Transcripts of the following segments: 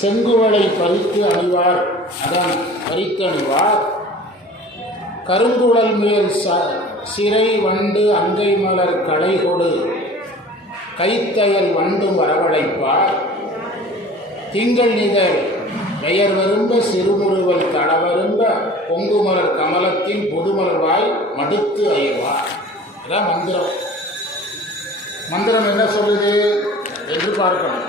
செங்குவளை பறித்து அணிவார், அதான் பறித்து அணிவார். கருங்குழல் மேல் சிறை வண்டு அங்கை மலர் களை கொடு கைத்தயல் வண்டும் வரவழைப்பார். திங்கள் நிதழ் பெயர் வரும்ப சிறுமுறுவல் தளவரும்ப பொங்குமலர் கமலத்தின் புதுமலர்வாய் மடுத்து அயர்வார். அதான் மந்திரம். மந்திரம் என்ன சொல்லுது என்று பார்க்கணும்.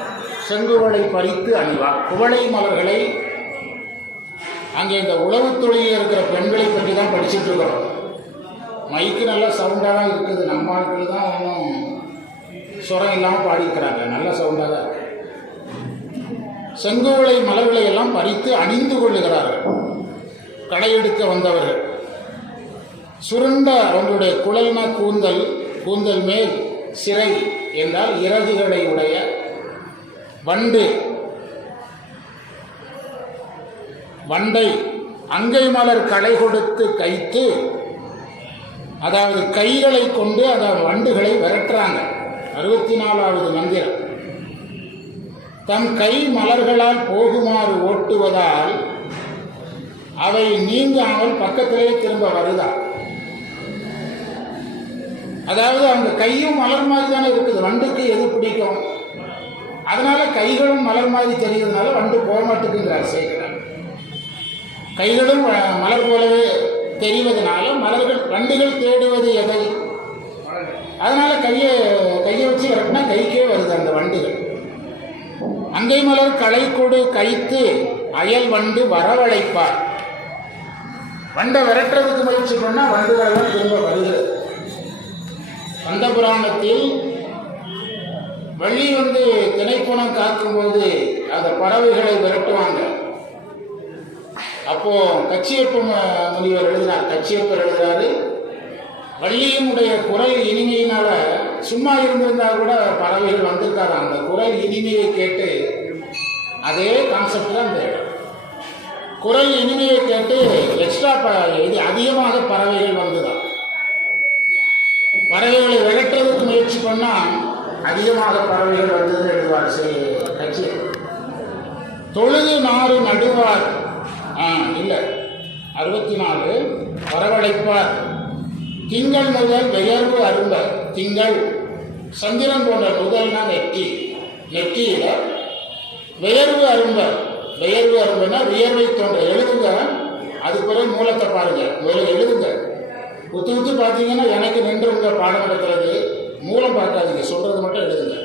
செங்குவளை பறித்து அணிவார். குவளை மலர்களை அங்கே இந்த உழவுத் தொழிலில் இருக்கிற பெண்களை பற்றி தான் படிச்சுட்டு இருக்கிறோம். மைக்கு நல்லா சவுண்டாக தான் இருக்குது. நம்ம ஆட்கள் தான் ஒன்றும் சுரம் இல்லாமல் பாடியிருக்கிறாங்க. நல்ல சவுண்டாக தான் இருக்கு. செங்குவளை மலர்களை எல்லாம் பறித்து அணிந்து கொள்ளுகிறார்கள் களையெடுக்க வந்தவர்கள். சுருண்ட அவங்களுடைய குழல்னா கூந்தல், கூந்தல் மேல் சிறை என்றால் இறகுகளை உடைய வண்டை அங்கை மலர் களை கொடுத்து கைத்து, அதாவது கைகளை கொண்டு அந்த வண்டுகளை விரட்டுறாங்க. 64வது மந்திரம். தம் கை மலர்களால் போகுமாறு ஓட்டுவதால் அவை நீங்காமல் பக்கத்திலே திரும்ப வருதா. அதாவது அவங்க கையும் மலர் மாதிரி தானே இருக்குது. வண்டுக்கு எது பிடிக்கும், அதனால கைகளும் மலர் மாதிரி தெரிகிறதுனால வண்டு போக மாட்டேங்குங்கிறார் சேர்க்கிறார். கைகளும் மலர் போலவே தெரிவதனால வண்டுகள் தேடுவது எதை, அதனால கையை வச்சு விரட்டினா கைக்கே வருது அந்த வண்டுகள். அங்கை மலர் களை கொடு கைத்து அயல் வண்டு வரவழைப்பார். வண்டை விரட்டுறதுக்கு முயற்சி பண்ணால் வண்டுகளெல்லாம் திரும்ப வருகிறது. கந்த புராணத்தில் வள்ளி திணைப்புணம் காக்கும்போது அந்த பறவைகளை விரட்டுவாங்க. அப்போ கச்சியப்ப முனிவர் எழுதினார். கச்சியப்பர் எழுதுறாரு, வள்ளியினுடைய குரல் இனிமையினால சும்மா இருந்திருந்தா கூட பறவைகள் வந்திருக்காரு. அந்த குரல் இனிமையை கேட்டு, அதே கான்செப்ட் தான் இந்த இடம். குரல் இனிமையை கேட்டு எக்ஸ்ட்ரா இது அதிகமாக பறவைகள் வந்துதான். பறவைகளை விரட்டுறதுக்கு முயற்சி பண்ணால் அதிகமாக பறவைகள் வந்ததுன்னு எழுதுவார் கட்சி. தொழுது நாறு நடுவார், இல்லை 64 வரவழைப்பார். திங்கள் முதல் வியர்வு அரும்ப, திங்கள் சந்திரன் போன்ற முதல்னா நெற்றியில வியர்வு அரும்ப. வியர்வு அரும்புனா வியர்வை தோன்ற. எழுதுங்க, அது பிறகு மூலத்தை பாருங்க. முதல்ல எழுதுங்க. உத்து பார்த்தீங்கன்னா எனக்கு நின்றுங்க பாடம் நடக்கிறது. மூலம் பார்க்காதீங்க, சொல்றது மட்டும் எழுதுங்க.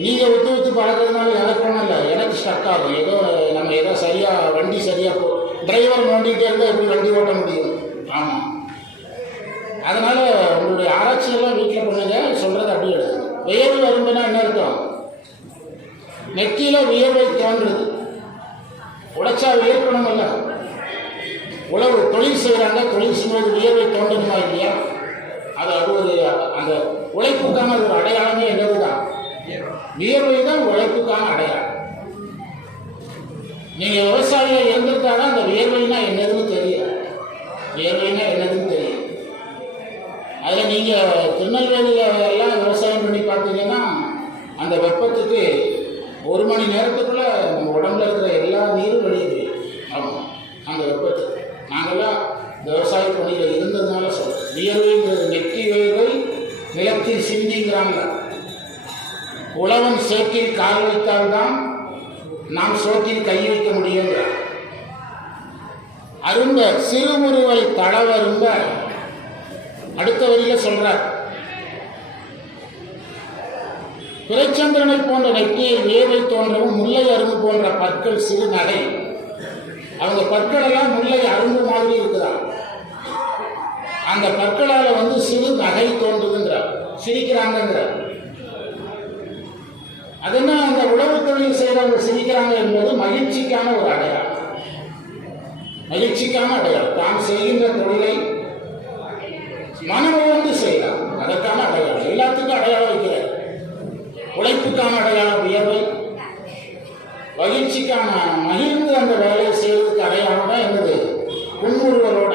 நீங்கள் உத்து பார்க்கறதுனால எனக்கு ஒன்றும் இல்லை, எனக்கு ஸ்டக் ஆகும். ஏதோ சரியாக வண்டி சரியாக டிரைவர் நோண்டிகிட்டே இருந்தால் எப்படி வண்டி ஓட்ட முடியும்? ஆமாம். அதனால் உங்களுடைய ஆராய்ச்சியெல்லாம் வீட்டில் பண்ணுங்க, சொல்கிறது அப்படியே எழுதுங்க. வியர்வு வரும்புனா என்ன இருக்கும்? நெற்றியில் வியர்வை தோன்றுறது. உடைச்சா வியர்க்கணும் இல்லை. உழவு தொழில் செய்கிறாங்க, தொழில் செய்வது வியர்வை தோன்றணுமா இல்லையா? அது ஒரு அந்த உழைப்புக்கான ஒரு அடையாளமே என்னது தான்? வியர்வை தான் உழைப்புக்கான அடையாளம். நீங்கள் விவசாயியாக இருந்திருக்காதான் அந்த வியர்வைனா என்னதுன்னு தெரியும். வியர்வைனா என்னதுன்னு தெரியும். அதில் நீங்கள் திருநெல்வேலியில் எல்லாம் விவசாயம் பண்ணி பார்த்தீங்கன்னா அந்த வெப்பத்துக்கு 1 மணி நேரத்துக்குள்ளே நம்ம உடம்புல இருக்கிற எல்லா நீரும் வெளியே போயிடும். ஆமாம், அந்த வெப்பத்துக்கு. நாங்கள்லாம் இந்த விவசாய பணியில் இருந்ததுனால சொல்கிறோம். வியர்வைங்கிறது நெற்றி வியர்வை நிலத்தில் சிந்திங்கிறாங்க. உழவன் சேற்றில் கால் வைத்தால்தான் நாம் சோற்றில் கை வைக்க முடியுங்கிறார். அரும்ப சிறுமுறுவல் தளவரும்ப அடுத்த வரியில சொல்றார். பிறைச்சந்திரனை போன்ற நெற்றியில் வியர்வை தோன்றவும் முல்லை அரும்பு போன்ற பற்கள் சிறு நகை. அவங்க பற்கள் எல்லாம் முல்லை அரும்பு மாதிரி இருக்குதா. அந்த பற்களால் சிறு நகை தோன்றுதுங்கிறார், சிரிக்கிறாங்கிறார். அதுனா அந்த உழவு தொழில் செய்கிறவங்க சிரிக்கிறாங்க என்பது மகிழ்ச்சிக்கான ஒரு அடையாளம். மகிழ்ச்சிக்கான அடையாளம். தான் செய்கின்ற தொழிலை மனமுவந்து செய்யலாம், அதற்கான அடையாளம். எல்லாத்துக்கும் அடையாளம் வைக்கிறார். உழைப்புக்கான அடையாளம் வியர்வை, மகிழ்ச்சிக்கான மகிழ்ந்து அந்த வேலையை செய்வதற்கு அடையாளம் தான் என்னது? புன்முறுவலோட.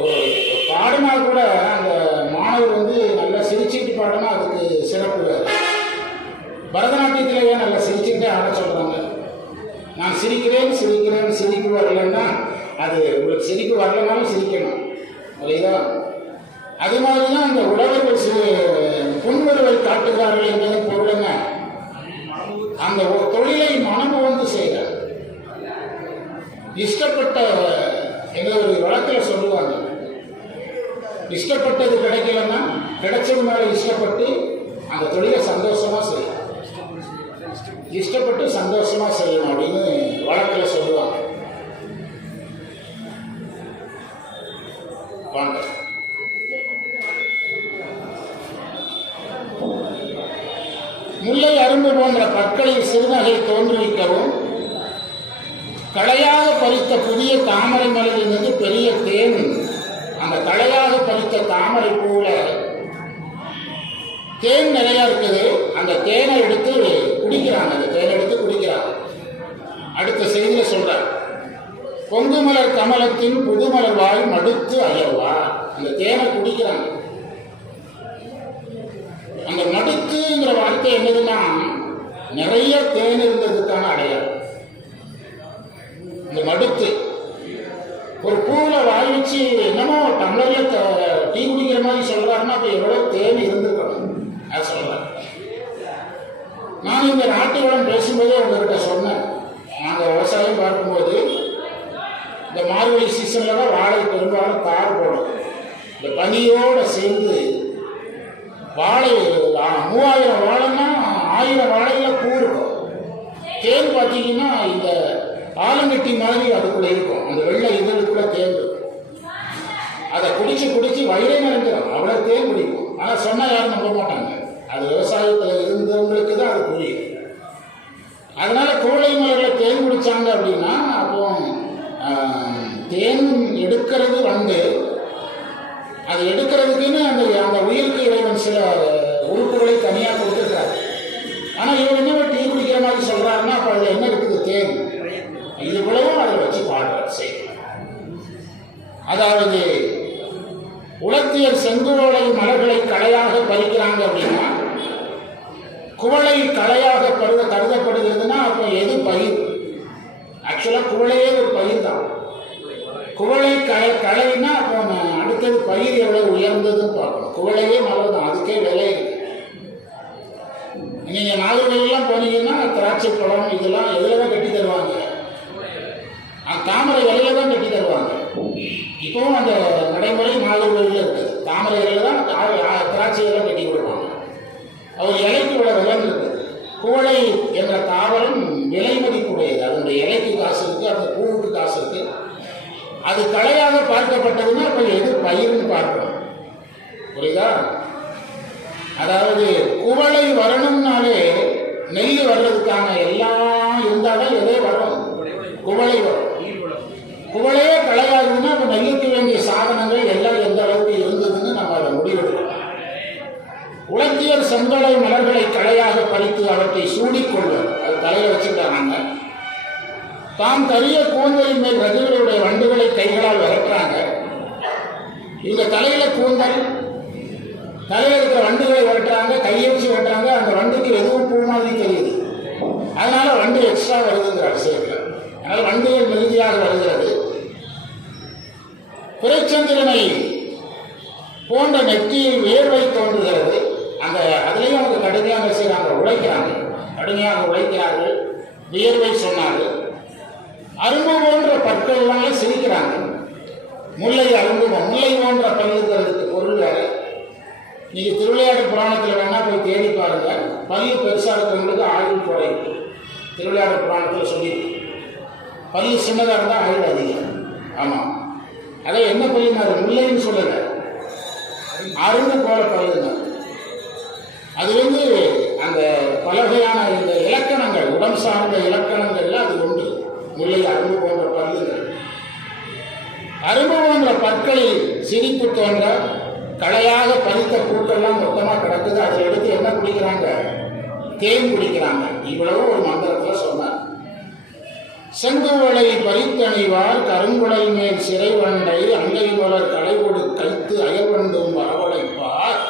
ஒரு பாடினா கூட அந்த மாணவர் நல்லா சிரிச்சுட்டு பாடினா அதுக்கு சிறப்பு வேறு. பரதநாட்டியத்திலேயே நல்லா சிரிச்சுட்டு சிரிச்சுக்கிட்டே ஆட சொல்கிறாங்க. நான் சிரிக்கிறேன் சிரிக்கிறேன் சிரிப்பு வரலன்னா அது உங்களுக்கு சிரிப்பு வரலனாலும் சிரிக்கணும், புரியுதா? அது மாதிரி தான் அந்த உழவர்கள் புன்முறுவல் காட்டுகிறார்கள் என்பது பொருளுங்க. அந்த தொழிலை மனம் வந்து செய்கிறார். இஷ்டப்பட்ட எங்க ஒரு வழக்கில் சொல்லுவாங்க, இஷ்டப்பட்டது கிடைக்கலன்னா கிடைச்சது மேலே இஷ்டப்பட்டு அந்த தொழிலை சந்தோஷமா செய்யணும், இஷ்டப்பட்டு சந்தோஷமா செய்யணும் அப்படின்னு வழக்கில் சொல்லுவாங்க. வாங்க. முல்லை அரும்பு போன்ற பற்களில் சிறுநகை தோன்றுவிக்கவும் களையாக பறித்த புதிய தாமரை மலரிலிருந்து பெரிய தேன் அந்த களையாக பறித்த தாமரை பூல தேன் நிறையா இருக்குது. அந்த தேனை எடுத்து குடிக்கிறாங்க, அந்த தேனை எடுத்து குடிக்கிறாங்க. அடுத்த செய்தியில் சொல்றார், பொங்குமலர் கமலத்தின் புதுமலர் வாய் மடுத்து அயர்வா. அந்த தேனை குடிக்கிறாங்க. அந்த மடுத்துங்கிற வார்த்தை என்னதுன்னா நிறைய தேன் இருந்ததுக்கான அடையாளம். இந்த மடுத்து ஒரு பூவில் வாய் வச்சு என்னமோ டம்ளரில் டீ குடிக்கிற மாதிரி சொல்றாருன்னா அப்போ எவ்வளோ தேன் இருந்திருக்கணும் அது சொல்றாரு. நான் இந்த நாட்டு வளம் பேசும்போதே உங்ககிட்ட சொன்னேன், நாங்கள் விவசாயம் பார்க்கும்போது இந்த மார்கழி சீசனில் தான் வாழை பெரும்பாலும் தார் போடும். இந்த பனியோடு சேர்ந்து வாழை 3000 வாழைன்னா 1000 வாழையில் பூ இருக்கும். தேன் பார்த்தீங்கன்னா இந்த ஆலங்கட்டி மாதிரி அதுக்குள்ளே இருக்கும், அந்த வெள்ளை இதழுக்குள்ள தேன் இருக்கும். அதை குடிச்சு குடிச்சு வயிறே நிறைஞ்சிடும், அவ்வளோ தேன் குடிக்கும். ஆனால் சொன்னால் யாரும் நம்ப மாட்டாங்க, அது விவசாயத்தில் இருந்தவங்களுக்கு தான் அது புரியும். அதனால கோழை மலரில் தேன் குடித்தாங்க அப்படின்னா அப்போ தேன் எடுக்கிறது வந்து அது எடுக்கிறதுக்குன்னு அந்த அந்த உயிருக்கு இறைவன் சில உறுப்புகளை தனியாக கொடுத்துருக்காரு. ஆனால் இவர் என்ன டீ குடிக்கிற மாதிரி சொல்கிறாருன்னா அப்போ அதில் என்ன இருக்குது? தேன். இது போலவும் அதை வச்சு பாடுறார் செய்கிறார். அதாவது உலத்தியர் செங்குவளை மலர்களை களையாக பறிக்கிறாங்க அப்படின்னா குவளை களையாக கருதப்படுகிறதுனா அப்போ எது பயிர்? ஆக்சுவலாக குவளையே ஒரு பயிர் தான். குவளை களைன்னா அப்போ அடுத்தது பயிர் எவ்வளவு உயர்ந்ததுன்னு பார்க்கணும். குவளையே மலர் தான், அதுக்கே விலை இருக்கு. நீங்கள் நாகர்களெல்லாம் போனீங்கன்னா திராட்சை பழம் இதெல்லாம் எதில் தான் கட்டி தருவாங்க? தாமரை இலையில தான் கட்டி தருவாங்க. இப்போவும் அந்த நடைமுறை நாகர்களில் இருக்குது. தாமரை இலையில தான் திராட்சையெல்லாம் கட்டி கொடுப்பாங்க. அவர் இலைக்கு விட விலை இருக்குது. குவளை என்ற தாவரம் விலை மதிப்புடையது. அதனுடைய இலைக்கு காசு இருக்குது, அந்த பூவுக்கு காசு இருக்குது. அது களையாக பார்க்கப்பட்டதுன்னா அப்போ எது பயிர்னு பார்க்கணும், புரியுதா? அதாவது குவளை வரணும்னாலே நெல் வர்றதுக்கான எல்லாம் இருந்தாலும் எதே வரும்? குவளை வரும். குவளையே களையாகுதுன்னா அப்போ நெல்லுக்கு வேண்டிய சாதனங்கள் எல்லாம் எந்த அளவுக்கு இருந்ததுன்னு நம்ம அதை முடிவெடுக்கணும். உலத்தியர் செங்கலை மலர்களை களையாக பறித்து அவற்றை சூடிக்கொள்வர். அது தலையில் வச்சுட்டாங்க. தாம் கரிய கூந்தலின் மேல் ரஜிகளுடைய வண்டுகளை கைகளால் விரட்டுறாங்க. இவங்க தலையில கூந்தல், தலையில் இருக்கிற வண்டுகளை விரட்டுறாங்க, கையை வச்சு விரட்டுறாங்க. அந்த வண்டுக்கு எதுவும் பூ மாதிரி தெரியுது, அதனால வண்டு எக்ஸ்ட்ரா வருதுங்கிற விஷயத்தில். அதனால வண்டுகள் மிகுதியாக வருகிறது. பிறைச்சந்திரனை போன்ற நெற்றியில் வேர்வை தோன்றுகிறது. அந்த அதுலேயும் அவங்க கடுமையாக செய்கிறாங்க, உழைக்கிறாங்க, கடுமையாக உழைக்கிறார்கள். வியர்வை சொன்னார்கள். அரும்பு போன்ற பற்கள்னால சிரிக்கிறாங்க. முல்லை அரும்புவோம், முல்லை போன்ற பல்லுங்கிறதுக்கு பொருள் வேறு. நீங்கள் திருவிளையாட்டு புராணத்தில் வேணால் போய் தேடி பாருங்க. பல்லு பெருசாக இருக்கிறவங்களுக்கு ஆயுள் குறையும். திருவிளையாட்டு புராணத்தில் சொல்லியிருக்கு. பல்லு சின்னதாக இருந்தால் ஆயுள் அதிகம். ஆமாம், அதை என்ன பல்லுனாரு? முல்லைன்னு சொல்லலை, அரும்பு போல பல்லுங்க. அது அந்த பல வகையான இந்த இலக்கணங்கள், உடம்பு சார்ந்த இலக்கணங்கள்ல அது உண்டு. முல்லை அரும்பு போன்ற பல்லுகள். அரும்பு போன்ற பற்களில் சிரிப்பு தோன்ற களையாக பறித்த பூக்கெல்லாம் மொத்தமாக கிடக்குது. அதை எடுத்து என்ன குடிக்கிறாங்க? தேன் குடிக்கிறாங்க. இவ்வளவு ஒரு மந்திரத்தில் சொன்னார். செங்குவளை பறித்தணிவார் கருங்குழல் மேல் சிறை வண்டை அங்கை மலர் களைகொடு கைத்து அயர்வண்டும் வரவழைப்பார்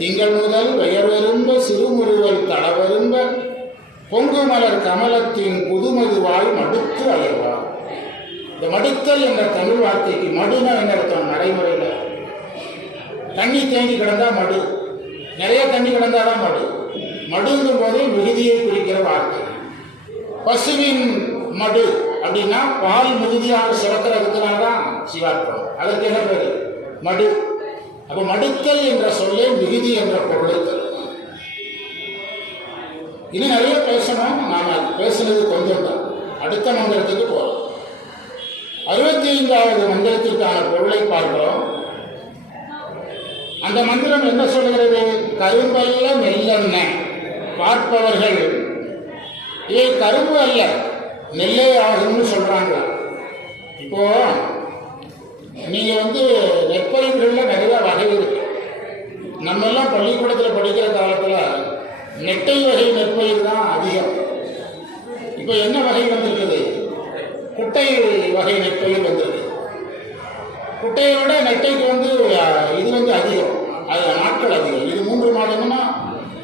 திங்கள் முதல் பெயர் விரும்ப சிறுமுறுவல் தளவரும்ப பொங்கு மலர் கமலத்தின் புதுமதுவாய் மடுத்து அயர்வார். இந்த மடுத்தல் என்ற தமிழ் வார்த்தைக்கு மடுனா என்ன அர்த்தம்? நடைமுறையில் தண்ணி தேங்கி கிடந்தா மடு, நிறைய தண்ணி கிடந்தாதான் மடு. மடுங்கும் போது மிகுதியை குறிக்கிற வார்த்தை. பசுவின் மடு அப்படின்னா பால் மிகுதியாக சுரக்கிறதுக்குனால்தான் சிவார்த்தம். அதற்கு என்ன பேரு? மடு. அப்போ மடுத்தல் என்ற சொல்லே மிகுதி என்ற பொருளுக்கு. இன்னும் நிறைய பேசணும், நாம் பேசுனது கொஞ்சம் தான். அடுத்த மந்திரத்துக்கு போகிறோம். 65வது மந்திரத்திற்கான பொருளை பார்க்கிறோம். அந்த மந்திரம் என்ன சொல்கிறது? கரும்பல்ல நெல்லெண்ண பார்ப்பவர்கள் இவை கரும்பு அல்ல நெல்லே ஆகும்னு சொல்றாங்க. இப்போ நீங்க நெற்பயிர்கள்ல நிறைய வகை இருக்கு. நம்ம எல்லாம் பள்ளிக்கூடத்தில் படிக்கிற காலத்துல நெட்டை வகை நெற்பயிர் தான் அதிகம். இப்போ என்ன வகை வந்திருக்குது? குட்டை வகை நெற்பயிர் வந்திருக்கு. குட்டையோட நெட்டைக்கு இது அதிகம், அது நாட்கள் அதிகம். இது 3 மாதம்னா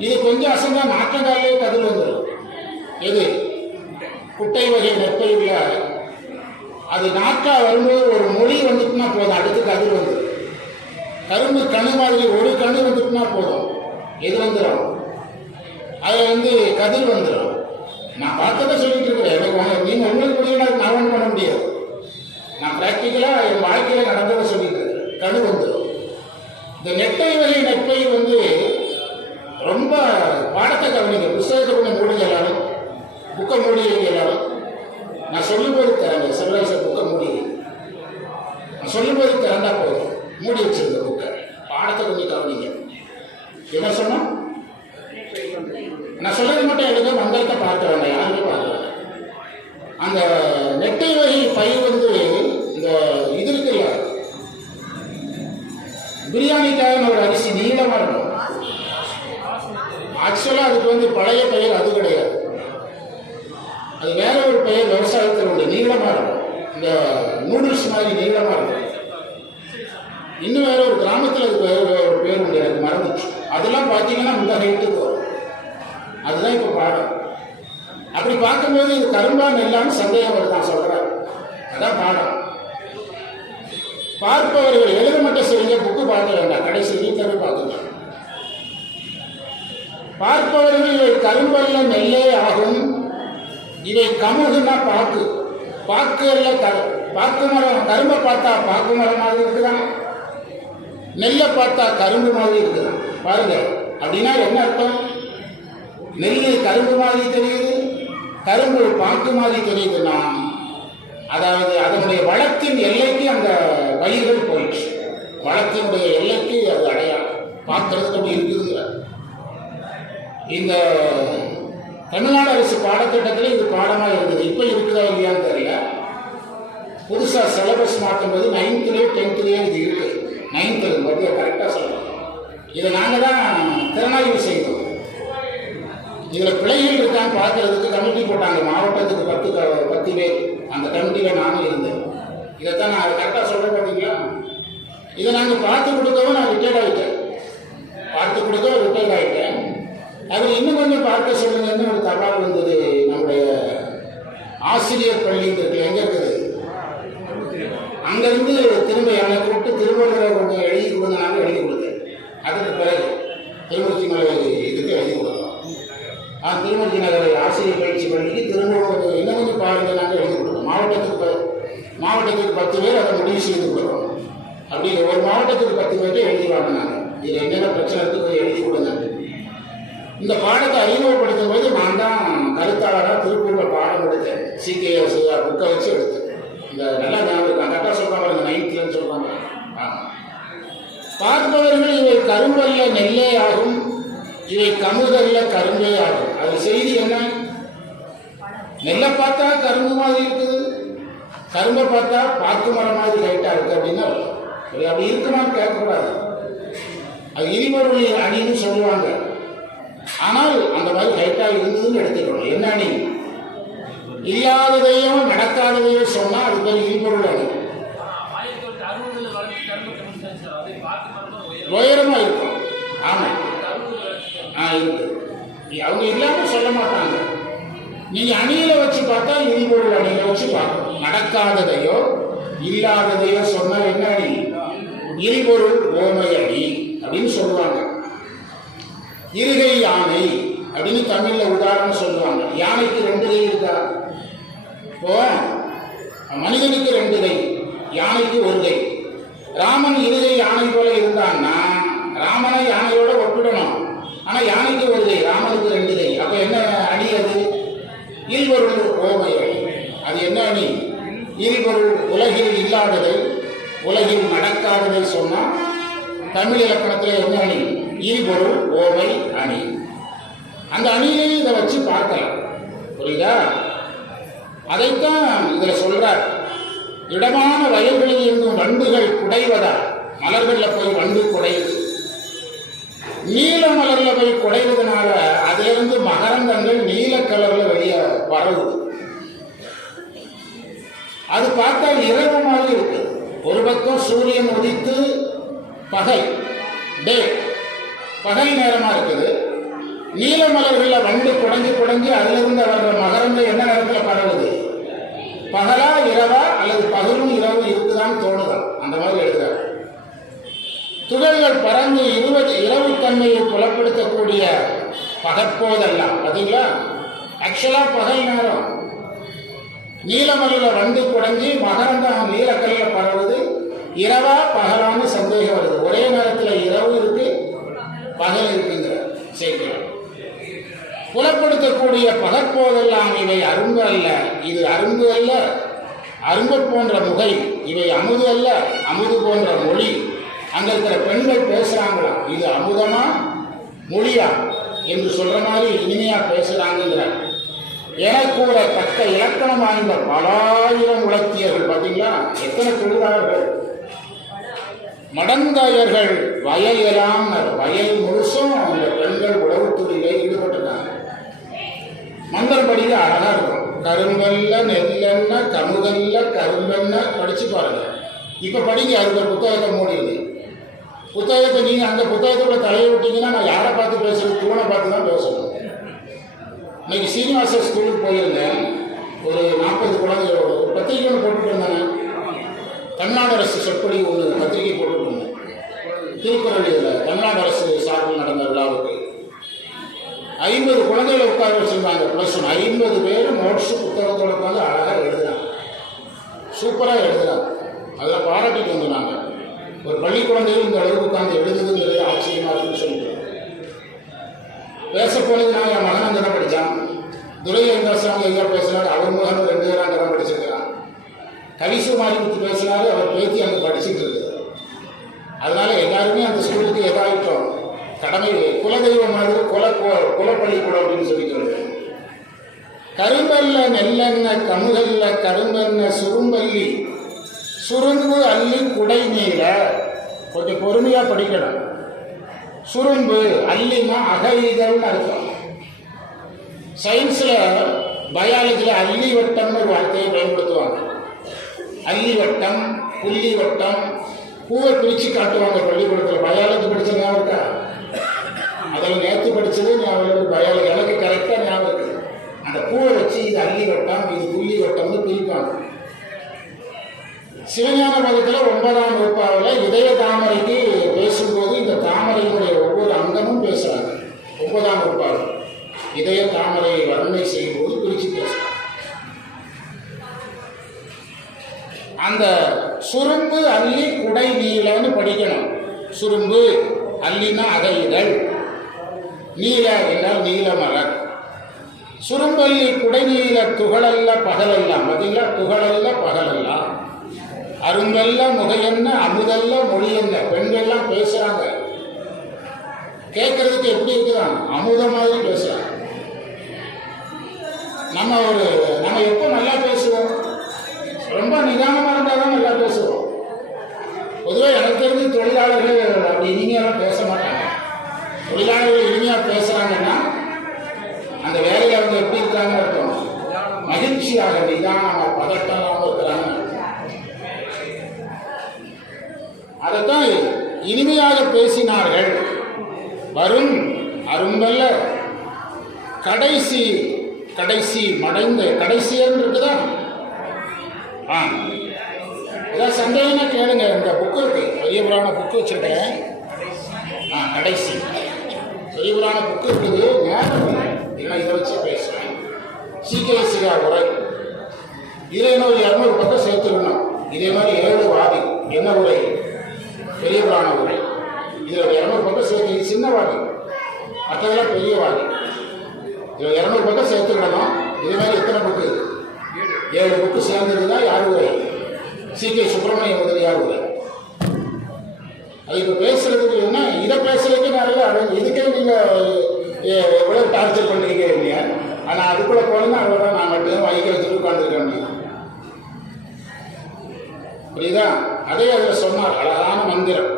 இது கொஞ்சம் அசந்தா நாற்றங்காலே கதிர் வந்துடும். எது? குட்டை வகை நெற்பயிரில் அது நாற்றா வரும்போது ஒரு மொழி வந்துட்டுனா போதும், அடுத்து கதிர் வந்துடும். கரும்பு கணு மாதிரி ஒரு கணு வந்துட்டுனா போதும், எது வந்துடும்? அதில் கதிர் வந்துடும். நான் பார்த்ததை சொல்லிட்டு இருக்கிறேன். எனக்கு நீங்கள் உங்களுக்கு முடியல, நான் ஒன்றும் பண்ண முடியாது. நான் ப்ராக்டிக்கலாக என் வாழ்க்கையில் நடந்ததை சொல்லிட்டு இருக்கேன். கணு வந்துடும். இந்த நெட்டை வகை நெற்பயிர் ரொம்ப பாடத்தை கவனிங்க. புத்தகத்தை கொஞ்சம் மூடி எல்லாரும், புக்கை மூடி எல்லாரும். நான் சொல்லும்போது திறங்க, செல்வராசர் புக்கை மூடி. நான் சொல்லும்போது திறந்தா போதும், மூடி வச்சிருந்த புக்கை. பாடத்தை கொஞ்சம் கவனிங்க. என்ன சொன்னோம்? நான் சொல்லது மட்டும் எழுத மந்திரத்தை பார்க்க வேண்டாம், யாருமே பார்க்க வேண்டாம். அந்த நெட்டை வகை பயிர் இந்த இது இருக்குல்ல, பிரியாணிக்காக ஒரு அரிசி நீளமாக இருக்கும். ஆக்சுவலாக அதுக்கு பழைய பெயர் அது கிடையாது, அது வேற ஒரு பெயர் விவசாயத்தில் உண்டு. நீளமாக இருக்கும், இந்த நூடுல்ஸ் மாதிரி நீளமாக இருக்கும். இன்னும் வேற ஒரு கிராமத்தில் அது ஒரு பேர் உண்டு, எனக்கு மறந்துச்சு. அதெல்லாம் பார்த்தீங்கன்னா இந்த ஹைட்டுக்கு வரும். அதுதான் இப்போ பாடம். அப்படி பார்க்கும்போது இது கரும்பா நெல்லான்னு சந்தேகம் வருதான் சொல்கிறார். அதான் பாடம். பார்ப்பவர்கள் எழுத மட்டும் சரிங்க, புக்கு பார்க்க வேண்டாம், கடைசி வீட்டில் பார்த்துக்கலாம். பார்ப்பவர்கள் இவை கரும்பல்ல நெல்லே ஆகும். இவை கமுகுன்னா பாக்கு, பாக்கு அல்ல பாக்கு மரம். கரும்பை பார்த்தா பாக்கு மரம் மாதிரி இருக்குதான், நெல்லை பார்த்தா கரும்பு மாதிரி இருக்குதான். பாருங்க, அப்படின்னா என்ன அர்த்தம்? நெல் கரும்பு மாதிரி தெரியுது, கரும்பு பாக்கு மாதிரி தெரியுதுன்னா அதாவது அதனுடைய வளத்தின் எல்லைக்கு அந்த பயிர்கள் போயிடுச்சு. வளத்தினுடைய எல்லைக்கு அது அடையாளம் பார்க்கறதுக்கு அப்படி இருக்குதுங்கிற. இந்த தமிழ்நாடு அரசு பாடத்திட்டத்தில் இது பாடமாக இருக்குது. இப்போ இருக்குதா இல்லையான்னு தெரியல. புதுசாக சிலபஸ் மாற்றும்போது 9th 10th இது இருக்குது. 9th பற்றி கரெக்டாக சொல்லணும். இதை நாங்கள் தான் திறனாய்வு செய்தோம். இதில் பிள்ளைகள் இருக்கான்னு பார்க்கறதுக்கு கமிட்டி போட்டாங்க. மாவட்டத்துக்கு 10 பேர். அந்த கமிட்டியில் நானும் இருந்தேன். இதைத்தான் நான் கரெக்டாக சொல்கிறேன். பார்த்தீங்களா, இதை நாங்கள் பார்த்து கொடுக்கவும் நான் ரிட்டையர்ட் ஆகிட்டேன். பார்த்து கொடுக்கவும் ரிட்டையர்ட் ஆகிட்டேன். அது இன்னும் கொஞ்சம் பார்க்க சொல்லுங்கன்னு ஒரு தகவல் வந்தது. நம்முடைய ஆசிரியர் பள்ளி இருக்கு, எங்கே இருக்குது? அங்கேருந்து திரும்ப என்னை கூப்பிட்டு திருவள்ளுவரை கொஞ்சம் எழுதி கொடுங்க. நாங்கள் எழுதி கொடுத்தேன். அதுக்கு பிறகு திருமூர்த்தி மலை இதுக்கு எழுதி கொடுத்தோம். திருமூர்த்தி நகர் ஆசிரியர் பயிற்சி பள்ளிக்கு திரும்ப இன்னும் கொஞ்சம் பாருங்க, நாங்கள் எழுதி கொடுத்தோம். மாவட்டத்துக்கு 10 பேர் அதை முடிவு செய்து கொடுக்குறோம். அப்படி ஒரு மாவட்டத்துக்கு 10 பேர்ட்டு எழுதி வாங்கினாங்க. இதில் என்னென்ன பிரச்சனை இருக்குது எழுதி கொடுங்க. இந்த பாடத்தை அறிமுகப்படுத்தும் போது நான் தான் கருத்தாளராக திருப்பூரில் பாடம் எடுத்தேன். CKS புக்கை வச்சு எடுத்தேன். இந்த நல்லா ஞாபகம் கரெக்டாக சொல்கிறாங்க, இந்த 9th சொல்கிறாங்க. பார்ப்பவர்கள் இவை கரும்பல்ல நெல்லே ஆகும், இவை கமுதல்ல கரும்பே ஆகும். அது செய்தி என்ன? நெல்லை பார்த்தா கரும்பு மாதிரி இருக்குது, கரும்பை பார்த்தா பாக்கு மரம் மாதிரி லைட்டாக இருக்குது. அப்படின்னா அப்படி இருக்குமான்னு கேட்கக்கூடாது. அது இனிமொழி அணின்னு சொல்லுவாங்க. ஆனால் அந்த மாதிரி லைட்டாக இருந்ததுன்னு எடுத்துக்கணும். என்ன அணி? இல்லாததையும் நடக்காததையும் சொன்னால் அது பேர் இனிமொழி அணி. உயரமாக இருக்கும். ஆமாம், இருக்கு. அவங்க இல்லாமல் சொல்ல மாட்டாங்க. நீங்க அணியில வச்சு பார்த்தா இல்பொருள் அணியில வச்சு பார்க்கணும். நடக்காததையோ இல்லாததையோ சொன்னா என்ன அணி? இல்பொருள் ஓமை அணி அப்படின்னு சொல்லுவாங்க. இருகை யானை அப்படின்னு தமிழ்ல உதாரணம் சொல்லுவாங்க. யானைக்கு 2 கை இருக்கா? இப்போ மனிதனுக்கு 2 கை, யானைக்கு 1 கை. ராமன் இருகை யானை போல இருந்தான்னா ராமனை யானையோட ஒப்பிடணும். ஆனா யானைக்கு 1 கை, ராமனுக்கு 2 கை. அப்ப என்ன அணி அது? இல்பொருள் ஓமை அணி. அது என்ன அணி? இல்பொருள் உலகில் இல்லாததை உலகில் நடக்காததை சொன்னா தமிழ் இலக்கணத்தில் என்ன அணி? இல்பொருள் ஓமை அணி. அந்த அணியிலே இதை வச்சு பார்க்கலாம். புரியுதா? அதைத்தான் இதுல சொல்றார். இடமான வயல்களில் இருந்தும் வண்டுகள் குடைவதால், மலர்கள்ல போய் வண்டு குடையுது. நீல மலர்ல போய் குடைவதனால அதிலிருந்து மகரந்தங்கள் நீல கலர்ல வெளியே பரவுது. அது பார்த்தா இரவு மாதிரி இருக்கு. ஒரு பக்கம் சூரியன் உதித்து பகல் டே பகல் நேரமா இருக்குது. நீல மலர்கள்ல வண்டு குடைஞ்சு குடைஞ்சு அதுல இருந்து வர்ற மகரங்கள் என்ன நேரத்தில் பரவுது? பகலா இரவா அல்லது பகலும் இரவு இருக்குதான்னு தோணுதான். அந்த மாதிரி எழுதுறாரு. துகள்கள் பறந்து இரவு தன்மையை புலப்படுத்தக்கூடிய பகற்போதெல்லாம் பார்த்தீங்களா? ஆக்சுவலா பகல் நேரம். நீலமலையில வண்டு குடைஞ்சி மகரந்தம் நீலக்கல்ல பரவுது. இரவா பகலான்னு சந்தேகம் வருது. ஒரே நேரத்தில் இரவு இருக்கு பகல் இருக்குங்கிற சேர்க்கலாம். புலப்படுத்தக்கூடிய பகற்போதெல்லாம் இவை அரும்பு அல்ல, இது அரும்பு அல்ல, அரும்பு போன்ற முகை, இவை அமுது அல்ல, அமுது போன்ற மொழி. அங்க இருக்கிற பெண்கள் பேசுறாங்களாம், இது அமுதமா மொழியா என்று சொல்ற மாதிரி இனிமையா பேசுறாங்கிறார். என கூற தக்க இலக்கணம் வாய்ந்த பலாயிரம் உலத்தியர்கள். பார்த்தீங்களா எத்தனை தொழிலாளர்கள்? மடந்தையர்கள் வயல் எல்லாம், வயல் முழுசும் அந்த பெண்கள் உழவு தொழிலே ஈடுபட்டுருக்காங்க. மந்திரப்படியில அழகா இருக்கும். கரும்பல்ல நெல்லெண்ண கமுதல்ல கரும்பெண்ண படிச்சு பாருங்க. இப்ப படிங்க. அதுக்கு ஒரு புத்தகத்தை மூடிடுது. புத்தகத்தை நீங்க அந்த புத்தகத்தோட தலையை விட்டீங்கன்னா நான் யாரை பார்த்து பேசுறது? தூணை பார்த்து தான் பேசணும். இன்னைக்கு சீனிவாச ஸ்கூலுக்கு போயிருந்தேன். ஒரு 40 குழந்தைகளோட ஒரு பத்திரிகை ஒன்று போட்டுட்டு இருந்தாங்க. தமிழ்நாடு அரசு சொற்பொழி ஒரு பத்திரிகை போட்டுட்டு இருந்தேன். திருக்குறள் இதில் தமிழ்நாடு அரசு சார்பில் நடந்த விழாவுக்கு 50 குழந்தைகளை உட்கார வச்சிருந்தாங்க. ப்ளஸ் 50 பேர் நோட்ஸ் புத்தகத்தோட உட்காந்து அழகாக எழுதுறாங்க. சூப்பராக எழுதுறாங்க. அதில் பாராட்டிட்டு வந்துனாங்க. ஒரு பள்ளி குழந்தைகள் இந்த அளவுக்கு உட்காந்து எழுதுதுங்கிறது ஆச்சரியமா இருக்குன்னு சொல்லிட்டு பேச போனது. நான் என் மகன் அங்கே தான் படித்தான். துரை வெங்கடாசாமி ஐயா பேசினார். அவர் மகன் 2 பேரும் அங்கே தான் படிச்சிருக்கிறான். கவிசுமாரி பற்றி பேசினாரு. அவர் பேத்தி அங்கே படிச்சுட்டு இருக்குது. அதனால எல்லாருமே அந்த ஸ்கூலுக்கு எதாயிட்டோம் கடமை குலதெய்வம் மாதிரி குலப்பள்ளிக்கூடம் அப்படின்னு சொல்லிக்கிறது. கரும்பல்ல நெல்லெண்ண கமுகல்ல கரும்பெண்ண சுரும்பல்லி சுரும்பு அள்ளி குடை நீல. கொஞ்சம் பொறுமையா படிக்கணும். சுரும்பு அல்லினா அகைதல்னு அர்த்தம். சயின்ஸ்ல பயாலஜில அல்லி வட்டம்னு ஒரு வார்த்தையை பயன்படுத்துவாங்க. அல்லி வட்டம், புள்ளி வட்டம், பூவை பிரிச்சு காட்டுவாங்க பள்ளிக்கூடத்தில். பயாலஜி படிச்ச ஞாபகம் இருக்கா? அதில் நேற்று படிச்சது ஞாபகம். பயாலஜி எனக்கு கரெக்டாக ஞாபகம் இருக்கு. அந்த பூவை வச்சு இது அல்லி வட்டம், இது புள்ளி வட்டம்னு பிரிப்பாங்க. சிவஞான பதத்தில் 9ஆம் வகுப்பாவில் இதய தாமரைக்கு பேசும்போது இந்த தாமரையினுடைய ஒவ்வொரு அங்கமும் பேசுறாங்க. 9ஆம் வகுப்பாவில் இதய தாமரையை வர்ணனை செய்யும்போது பிரிச்சு பேசுறாங்க. அந்த சுரும்பு அல்லி குடை நீலன்னு படிக்கணும். சுரும்பு அல்லினா அகைதல், நீல என்றால் நீல மலர். சுரும்பல்லி குடை நீல துகளல்ல பகலெல்லாம். பார்த்தீங்களா? துகளல்ல பகலெல்லாம். அருங்கல்ல முகையென்ன அமுதல்ல மொழி என்ன. பெண்கள்லாம் பேசுறாங்க. கேட்கறதுக்கு எப்படி இருக்குதான்? அமுத மாதிரி பேசுறாங்க. நம்ம எப்போ நல்லா பேசுவோம்? ரொம்ப நிதானமாக இருந்தால் தான் நல்லா பேசுவோம். பொதுவாக எனக்கு தெரிஞ்சு தொழிலாளர்கள் அப்படி இனிமையாக பேச மாட்டாங்க. தொழிலாளர்கள் இனிமையாக பேசுகிறாங்கன்னா அந்த வேலையில் அவங்க எப்படி இருக்காங்கன்னு அர்த்தம். மகிழ்ச்சியாக நிதானமாக பதட்டமாக இருக்கிறாங்க. அதைத்தான் இனிமையாக பேசினார்கள். வரும் அரும்பல்ல கடைசி கடைசி மடைந்த கடைசியன்னு இருக்குதா? ஏதாவது சந்தேகம்னா கேளுங்க. இந்த புக்கு இருக்கு, பெரிய புராண புக்கு வச்சுருக்கேன். கடைசி பெரிய புராண புக்கு இருக்குது. நேரம் இல்லைன்னா இதை வச்சு பேசுகிறேன். சீக்கிரசிகா உரை இதில் இன்னும் ஒரு 200 பக்கம் சேர்த்துக்கணும். இதே மாதிரி 7 வாதி என்ன உரை? பெரிய புராண உரை. இதில் ஒரு 200 பக்கம் சேர்த்து. இது சின்ன வாதி, மற்றதெல்லாம் பெரிய வாதி. இதில் 200 பக்கம் சேர்த்துக்கிடணும். இதே மாதிரி எத்தனை புக்கு? 7 புக்கு சேர்ந்தது தான் யார் உரை? சி.கே. சுப்பிரமணிய முதலியார் உரை. அது இப்போ பேசுறதுக்கு என்ன, இதை பேசுறதுக்கு நிறைய இதுக்கே நீங்கள் எவ்வளோ டார்ச்சர் பண்ணுறீங்க இல்லையா? ஆனால் அதுக்குள்ளே போனோம்னா அவ்வளோதான். நான் மட்டும் வாய்க்க வச்சுட்டு உட்காந்துருக்கேன். புரியுதா? அதே அதில் சொன்னார் அழகான மந்திரம்.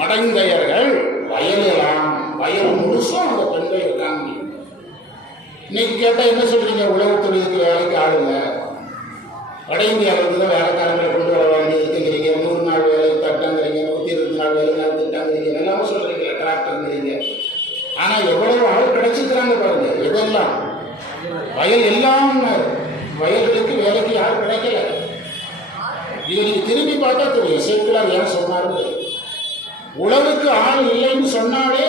மடைந்தையர்கள் வயலெல்லாம், வயல் முழுசும் அந்த பெண்கள் இருக்காங்க. இன்னைக்கு கேட்டால் என்ன சொல்றீங்க? உழவு தொழிலுக்கு வேலைக்கு ஆள் இல்லை, வட இந்தியாவிலிருந்து தான் வேலைக்காரங்களை கொண்டு வர வேண்டியது இருக்குங்கிறீங்க. 100 நாள் வேலை தட்டங்கிறீங்க, 120 நாள் வேலை நாள் திட்டங்கிறீங்க, எல்லாமே சொல்றீங்க, டிராக்டருங்கிறீங்க. ஆனால் எவ்வளவு ஆள் கிடைச்சிக்கிறாங்க பாருங்க. எதெல்லாம் வயல் எல்லாம் வயல்களுக்கு வேலைக்கு யாரும் கிடைக்கல. இதை நீங்க திரும்பி பார்த்தா தெரியும். சேக்கிழார் ஏன் சொன்னாரு? உழவுக்கு ஆள் இல்லைன்னு சொன்னாலே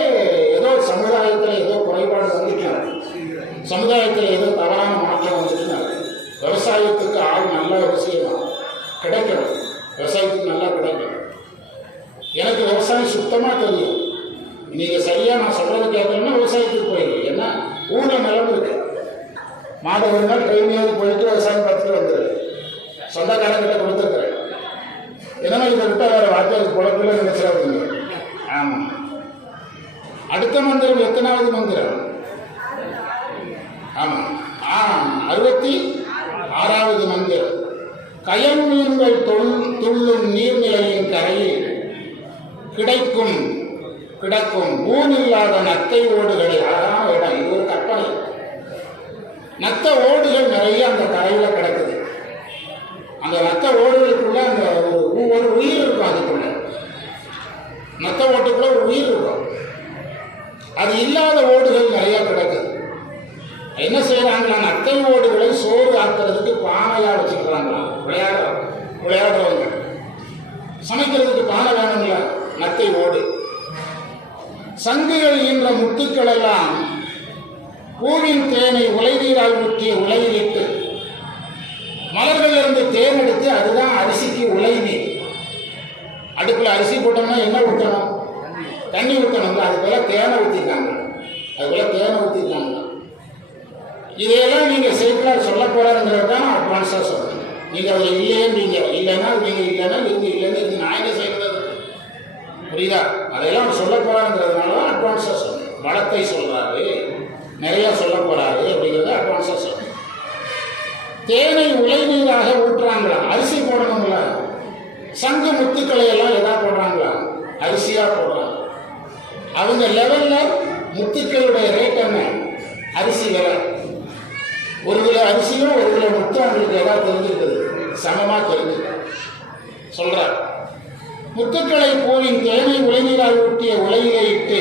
ஏதோ சமுதாயத்தில் ஏதோ குறைபாடு வந்துட்டாங்க, சமுதாயத்தில் ஏதோ தவறான மாற்றம் வந்துட்டுனாங்க. விவசாயத்துக்கு ஆள் நல்ல விஷயமா கிடைக்கணும், விவசாயத்துக்கு நல்லா கிடைக்கணும். எனக்கு விவசாயம் சுத்தமாக தெரியும். நீங்கள் சரியாக நான் சொல்கிறத கேட்கணும்னா விவசாயத்துக்கு போயிடுது. ஏன்னா ஊரில் நிலம் இருக்கு. மாடு ஒரு நாள் ட்ரெயினியாவது போயிட்டு விவசாயம் பார்த்துட்டு வந்துடுது. சொந்தக்காரங்கிட்ட கொடுத்துருக்குறேன். என்னன்னா இதை விட்டால் வேறு வார்த்தைக்கு குழப்பில் நினைச்சிடாதீங்க. ஆமாம். அடுத்த மந்திரம் எத்தனாவது மந்திரம்? ஆமாம், 66வது மந்திரம். கயல் மீன்கள் துள்ளும் நீர்நிலையின் கரையில் கிடக்கும் ஊனில்லாத நத்தை ஓடுகளை. அழகான இடம் இது, ஒரு கற்பனை. நத்த ஓடுகள் நிறைய அந்த கரையில் கிடக்குது. அந்த நத்த ஓடுகளுக்குள்ள அந்த ஒரு உயிர் இருக்கும். அதுக்குள்ள நத்த ஓட்டுக்குள்ள ஒரு உயிர் இருக்கும். அது இல்லாத ஓடுகள் நிறைய கிடக்குது. என்ன செய்யறாங்களா? நத்தை ஓடுகளை சோறு ஆக்குறதுக்கு பானையா வச்சுக்கிறாங்களா? விளையாடுறவங்க சமைக்கிறதுக்கு பானை வேணுங்களா? நத்தை ஓடு. சங்குகள் என்ற முத்துக்கள் எல்லாம் பூவின் தேனை உலைநீரால் ஊற்றிய உலையிலிட்டு மலர்கள் இருந்து தேன் எடுத்து, அதுதான் அரிசிக்கு உலை நீர். அடுப்பில் அரிசி போட்டோம்னா என்ன ஊற்றணும்? தண்ணி ஊற்றணுங்களா? அது போல தேனை ஊற்றிருக்காங்க. இதையெல்லாம் நீங்கள் சேக்கிழார் சொல்ல போறாருங்கிறது தான் அட்வான்ஸாக சொல்றேன். நீங்கள் அதில் இல்லையேன்றீங்க. இல்லைன்னா நீங்கள் இல்லைன்னா நீங்கள் இல்லைன்னு இது நான் என்ன செய்யறது? புரியுதா? அதையெல்லாம் அவர் சொல்ல போறாருங்கிறதுனால தான் அட்வான்ஸாக சொல்றேன். வளத்தை சொல்றாரு, நிறைய சொல்ல போறாரு அப்படிங்கிறத அட்வான்ஸாக சொல்றேன். தேனை உலை நீராக ஊற்றுறாங்களா? அரிசி போடணுங்களா? சங்கு முத்துக்களை எல்லாம் எதா போடுறாங்களா? அரிசியா போடுறாங்க. அவங்க லெவல்ல முத்துக்களுடைய ரேட் என்ன? அரிசி விலை. 1 கிலோ அரிசியும் 1 கிலோ முத்தும் அவங்களுக்கு எதாவது தெரிஞ்சிருக்குது, சமமா தெரிஞ்சு சொல்றார். முத்துக்களை பூவின் தேனை உலைநீரால் ஊட்டிய உலையிலே இட்டு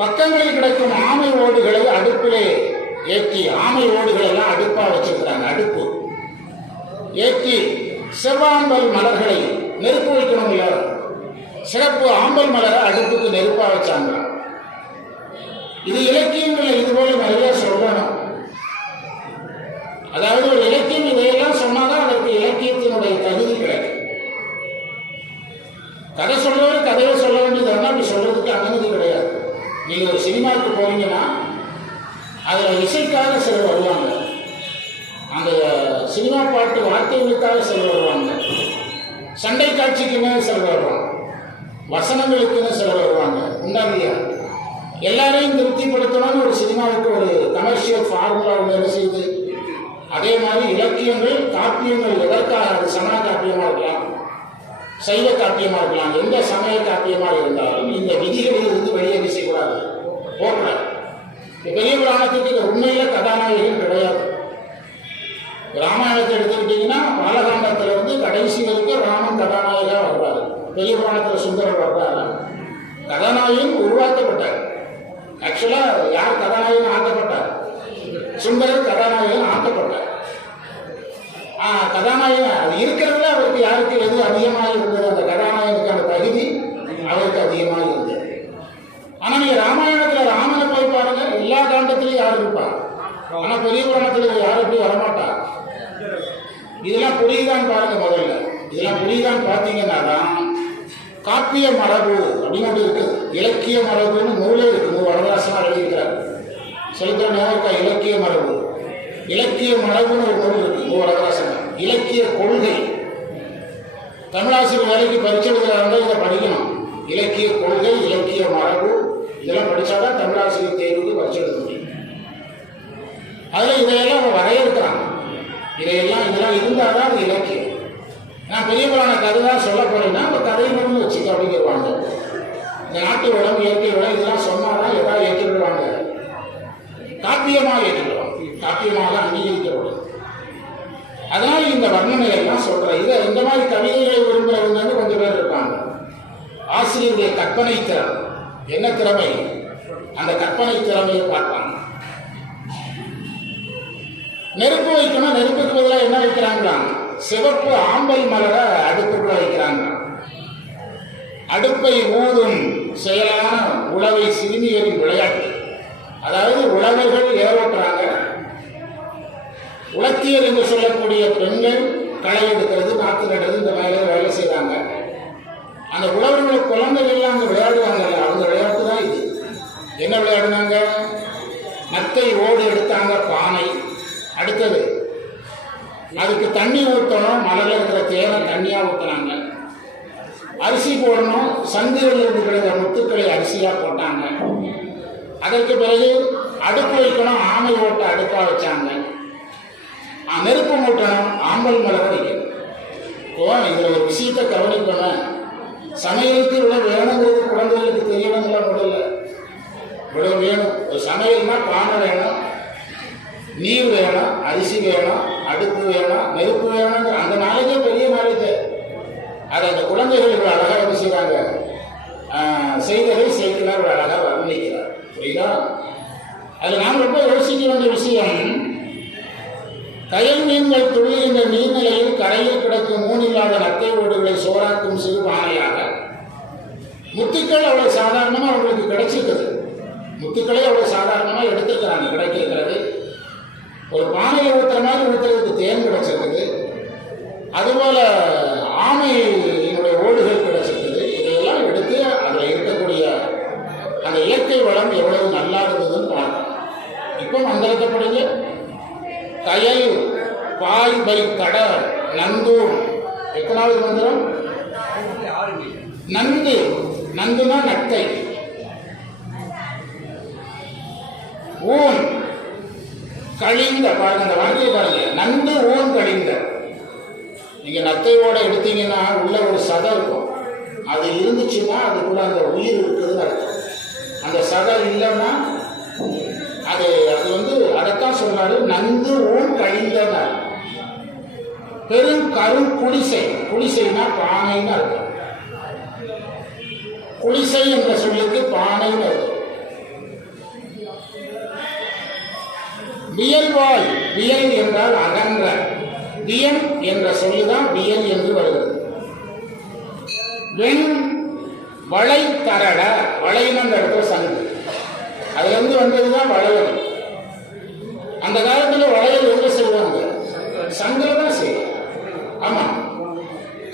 பக்கங்களில் கிடைக்கும் ஆமை ஓடுகளை அடுப்பிலே ஏற்றி, ஆமை ஓடுகள் எல்லாம் அடுப்பா வச்சிருக்கிறாங்க. அடுப்பு ஏற்றி செவ்வாம்பல் மலர்களை நெருப்பு வைக்கணும் இல்ல, சிறப்பு ஆம்பல் மலரை அடுப்புக்கு நெருப்பா வச்சாங்க. இது இலக்கியங்களை இதுபோல நிறைய சொல்லணும். அதாவது ஒரு இலக்கியம் இதையெல்லாம் சொன்னாதான் அதற்கு இலக்கியத்தினுடைய தகுதி கிடைக்கும். கதை சொல்றவரு கதையை சொல்ல வேண்டியது, அப்படி சொல்றதுக்கு அனுமதி கிடையாது. நீங்க ஒரு சினிமாவுக்கு போறீங்கன்னா அதுல இசைக்காக சிலர் வருவாங்க, அந்த சினிமா பாட்டு வார்த்தைகளுக்காக சிலர் வருவாங்க, சண்டை காட்சிக்குன்னு சிலர் வருவாங்க, வசனங்களுக்குன்னு சிலர் வருவாங்க. உண்டாங்கய்யா, எல்லாரையும் திருப்திப்படுத்தணும்னு ஒரு சினிமாவுக்கு ஒரு கமர்ஷியல் ஃபார்முலா ஒன்று செய்யுது. அதே மாதிரி இலக்கியங்கள், காப்பியங்கள் எதற்காக? அது சமண காப்பியமா இருக்கலாம், சைவ காப்பியமா இருக்கலாம், எந்த சமய காப்பியமா இருந்தாலும் இந்த விதிகளில் இருந்து வெளியே வீசக்கூடாது, போகக்கூடாது. பெரிய புராணத்துக்கு உண்மையில கதாநாயகன் கிடையாது. ராமாயணத்தை எடுத்துக்கிட்டீங்கன்னா பாலகாண்டத்துல இருந்து கடைசி வரைக்கும் ராமன் கதாநாயகா வருவாரு. பெரிய புராணத்துல சுந்தரர் வர்றாரு. கதாநாயகன் உருவாக்கப்பட்டார். ஆக்சுவலா யார் கதாநாயகன் ஆக்கப்பட்டார்? சுந்தர கதாநாயகன் ஆக்கப்பட்டார். கதாநாயகன் அது இருக்கிறதுல அவருக்கு யாருக்கு எது அதிகமாக இருந்தது, அந்த கதாநாயகனுக்கான தகுதி அவருக்கு அதிகமாக இருந்தது. ஆனால் நீங்கள் ராமாயணத்தில் ராமனை போய் பாருங்க, எல்லா காண்டத்திலையும் யார் இருப்பார், ஆனால் பெரிய புராணத்தில் யாரும் எப்படி வரமாட்டார். இதெல்லாம் புரியுதான்னு பாருங்க. முதல்ல இதெல்லாம் புரியுதான்னு பார்த்தீங்கன்னா தான் காப்பிய மரபு அப்படின்னு ஒன்று இருக்குது. இலக்கிய மரபுன்னு நூலே இருக்குது. வரதாசனாக எழுதியிருக்கிறார். சொல்லிக்கிற நேரம் இலக்கிய மரபு, இலக்கிய மரபுன்னு ஒரு நூல் இருக்கு வரதாசன். இலக்கிய கொள்கை தமிழாசிரியர் வேலைக்கு பரிச்சை எழுதுகிறாங்க, இதை படிக்கணும். இலக்கிய கொள்கை, இலக்கிய மரபு இதெல்லாம் படித்தாதான் தமிழாசிரியர் தேர்வுக்கு பரிச்சை எழுத முடியும். அதில் இதையெல்லாம் அவங்க வரையறுக்கிறாங்க. இதெல்லாம் இருந்தால் தான் அது இலக்கியம். நான் பெரிய புராண கதை தான் சொல்ல போறேன்னா அந்த கதையை மட்டும் வச்சுக்க அப்படிங்கிறவாங்க. இந்த நாட்டு வளம், இயற்கை வளம் இதெல்லாம் சொன்னாதான் எதாவது ஏற்றுக்கிடுவாங்க, காப்பியமாக ஏற்றுக்கிடுவாங்க, காப்பியமாக அங்கீகரிக்கப்படும். அதனால இந்த வர்ணனை எல்லாம் சொல்றேன். இதை இந்த மாதிரி கவிதைகளை விரும்புறவங்க கொஞ்சம் பேர் இருப்பாங்க. ஆசிரியருடைய கற்பனை திறன் என்ன திறமை, அந்த கற்பனை திறமையை பார்ப்பாங்க. நெருப்பு வைக்கணும், நெருப்புக்கு பதிலாக என்ன வைக்கிறாங்களா, சிவப்பு ஆம்பல் மலரை அடுப்புக்குள்ள வைக்கிறாங்க. அடுப்பை ஊதும் செயலான உழவை சிறுமியரின் விளையாட்டு. அதாவது உழவர்கள் ஏரோட்டுறாங்க, உலத்தியர் என்று சொல்லக்கூடிய பெண்கள் களை எடுக்கிறது, நாற்று நடுறது, இந்த வேலை செய்வாங்க. அந்த உழவர்களுக்கு குழந்தைகள்லாம் அங்கே விளையாடுவாங்கல்ல, அவங்க விளையாட்டு தான் இது. என்ன விளையாடுனாங்க, நத்தை ஓடு எடுத்தாங்க, பானை. அடுத்தது அதுக்கு தண்ணி ஊற்றணும், மலரில் இருக்கிற தேனை தண்ணியாக ஊற்றினாங்க. அரிசி போடணும், சங்குகளில் இருந்து கிடைக்கிற முத்துக்களை அரிசியாக போட்டாங்க. அதற்கு பிறகு அடுப்பு வைக்கணும், ஆமை ஓட்ட அடுப்பாக வச்சாங்க. நெருப்பு மூட்டணும், ஆம்பல் மலரை வைக்கணும். இப்போ இதில் ஒரு விஷயத்தை கவனிக்கணும், சமையலுக்கு இவ்வளோ வேணுங்கிறது குழந்தைகளுக்கு தெரியணுங்களா, முதல்ல இவ்வளோ வேணும். ஒரு சமையல்னா பானை வேணும், நீர் வேணும், அரிசி வேணும், அடுப்பு வேணும், நெருப்பு வேணுங்கிற அந்த நாளைக்கே பெரிய நாளைக்கு அதை அந்த குழந்தைகள் இவ்வளோ அழகாக என்ன செய்கிறாங்க, செய்ததை செய்கிறார், இவ்வளோ அழகாக வர்ணிக்கிறார். புரியுதா? அதில் நாம் ரொம்ப யோசிக்க வேண்டிய விஷயம், கயல் மீன்கள் துள்ளுகின்ற நீர்நிலையில் கரையில் கிடக்கும் மூணில்லாத நத்தை ஓடுகளை சோறாக்கும் சிறு பானையாக முத்துக்கள் அவ்வளோ சாதாரணமாக அவங்களுக்கு கிடைச்சிருக்குது. முத்துக்களே அவ்வளோ சாதாரணமாக எடுத்துருக்கிறாங்க, கிடைக்கிறது. ஒரு பானையை ஊற்றுற மாதிரி ஊற்றுறதுக்கு தேன் கிடைச்சிருக்குது. அதுபோல் ஆமையினுடைய ஓடுகள் கிடைச்சிருக்குது. இதையெல்லாம் எடுத்து அதில் இருக்கக்கூடிய அந்த இயற்கை வளம் எவ்வளவு நல்லா இருந்ததுன்னு பார்க்கணும். இப்போ மந்திரத்தைப்படுங்க, கயல் பாய் பை கட நந்தூர். எத்தனாவது மந்திரம்? நந்து. நந்துனா நத்தை. ஊன் கழிந்த. பாருங்க அந்த வார்த்தையை பாருங்க, நந்து ஊன் கழிந்த. நீங்க நத்தையோட எடுத்தீங்கன்னா உள்ள ஒரு சதை இருக்கும், அது இருந்துச்சுன்னா அதுக்குள்ள அந்த உயிர் இருக்குதுன்னு அர்த்தம். அந்த சதை இல்லைன்னா அது அதைத்தான் சொன்னாரு, நந்து ஊன் கழிந்தனர். பெரும் கரு குடிசை. குடிசைனா பானைன்னு அர்த்தம். குடிசை என்ற சொல்லுக்கு பானைன்னு அர்த்தம். வியல்வாய். வியல் என்றால் அகன்ற. வியல் என்ற சொல்லுதான் வியல் என்று வருகிறது. வெண் வளை தரட. வளைன்னு அந்த இடத்துல சங்கு, அதுல இருந்து வந்ததுதான் வளையல். அந்த காலத்தில் வளையல் எங்க செய்வாங்க, சங்கில தான் செய்வாங்க. ஆமா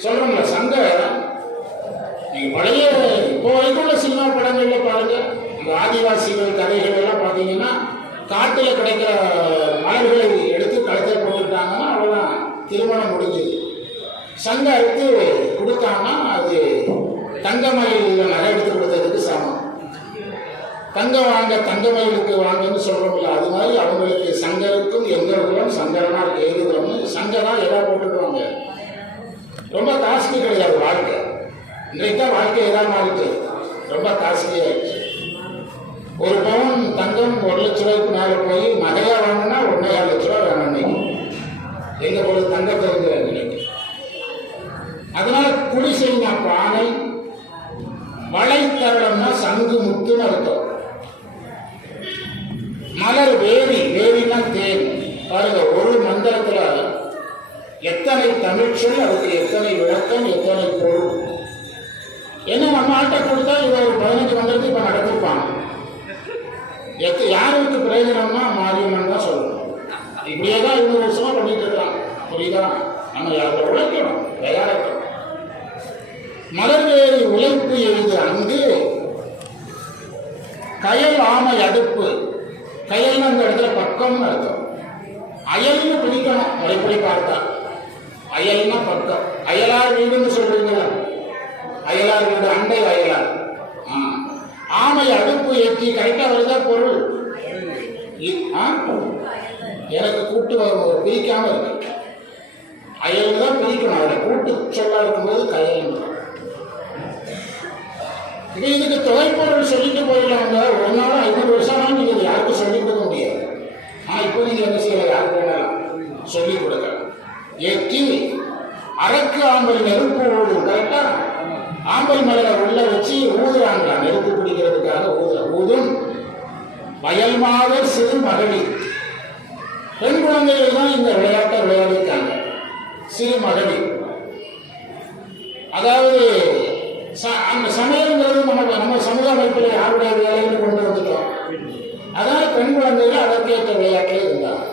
சொல்றோம்ல, சங்க நீங்க பழைய இப்போ வரைக்கும் உள்ள சினிமா படங்கள்ல பாருங்க, இந்த ஆதிவாசிகள் கதைகள் எல்லாம் பார்த்தீங்கன்னா காட்டில் கிடைக்கிற மலர்களை எடுத்து கழுத்தை போட்டுட்டாங்கன்னா அவ்வளோதான், திருமணம் முடிஞ்சுது. சங்க எடுத்து கொடுத்தாங்கன்னா அது தங்கமயிலில் நகை எடுத்து கொடுத்ததுக்கு சமம். தங்கம் வாங்க தங்கமயிலுக்கு வாங்கன்னு சொல்கிறோம்ல, அது மாதிரி அவங்களுக்கு சங்கருக்கும் எங்களுக்கும் சங்கரனா ஏதுகிறோம்னு சங்கதான் எதாவது போட்டுக்குவாங்க. ரொம்ப காஸ்ட்லி கிடையாது வாழ்க்கை. இன்றைக்கு தான் வாழ்க்கை எதாவது மாறிட்டு ரொம்ப காஸ்ட்லி ஆயிடுச்சு. ஒரு பவுன் தங்கம் 1 லட்ச ரூபாய்க்கு மேலே போய் நகையாக வாங்கினா 1.5 லட்ச ரூபா வேணும் இன்னைக்கு. எங்க பொழுது தங்கத்தை நினைக்கு. அதனால குடிசைனா பானை, வளைத்தரம்னா சங்கு முத்துன்னு அர்த்தம். மலர் வேரி. வேரினா தேன். பாருங்க, ஒரு மந்திரத்துல எத்தனை தமிழ்ச்சொல், அதுக்கு எத்தனை விளக்கம், எத்தனை பொருள். ஏன்னா நம்ம ஆட்ட கொடுத்தா இவ ஒரு 15 மந்திரத்தை இப்ப நடத்திருப்பாங்க. யாருக்கு பிரயோஜனம்னா மாரியம்மன் தான் சொல்லணும். இப்படியே தான் 200 வருஷமா பண்ணிட்டு இருக்காங்க. புரியுதா? நம்ம யாரை உழைக்கணும், தயாரிக்கணும். மலர்வேலி உழைப்பு எழுது அங்கு கயல் ஆமை அடுப்பு. கயல்னு அந்த இடத்துல பக்கம்னு அர்த்தம். அயல்னு பிடிக்கணும். முறைப்படி பார்த்தா அயல்னா பக்கம். அயலார் வீடுன்னு சொல்றீங்களா? அயலார் வீடு, அண்டை அயலார். ஆமை அடுப்பு ஏற்றி. கரெக்டா வருதா பொருள்? எனக்கு கூட்டு பிரிக்காம இருக்கு. அயல் தான் பிரிக்கணும். அதில் கூட்டு சொல்லா இருக்கும்போது கயல். இது இதுக்கு தொகைப்பொருள் சொல்லிட்டு போயிடலாங்க. ஒரு நாள் 500 வருஷமா நீங்க யாருக்கும் சொல்லிக் கொடுக்க முடியாது. இப்போ நீங்க என்ன செய்யலாம்? யாருக்கு வேணாலும் சொல்லிக் கொடுக்க. ஏற்றி அரக்கு ஆம்பல் நெருப்பு ஊதும். கரெக்டா? ஆம்பல் மலரை உள்ள வச்சு ஊதுறாங்களா, நெருப்பு பிடிக்கிறதுக்காக ஊதும். வயல் மாதர் சிறு மகளிர். பெண் குழந்தைகள் தான் இந்த விளையாட்டை விளையாடிருக்காங்க. சிறு மகளிர். அதாவது அந்த சமையல்ங்கிறது நம்ம சமுதாய அமைப்பில் யாருடைய வேலைன்னு கொண்டு வந்துட்டோம். அதனால பெண் குழந்தைகள் அதற்கேற்ற விளையாட்டே இருந்தாங்க.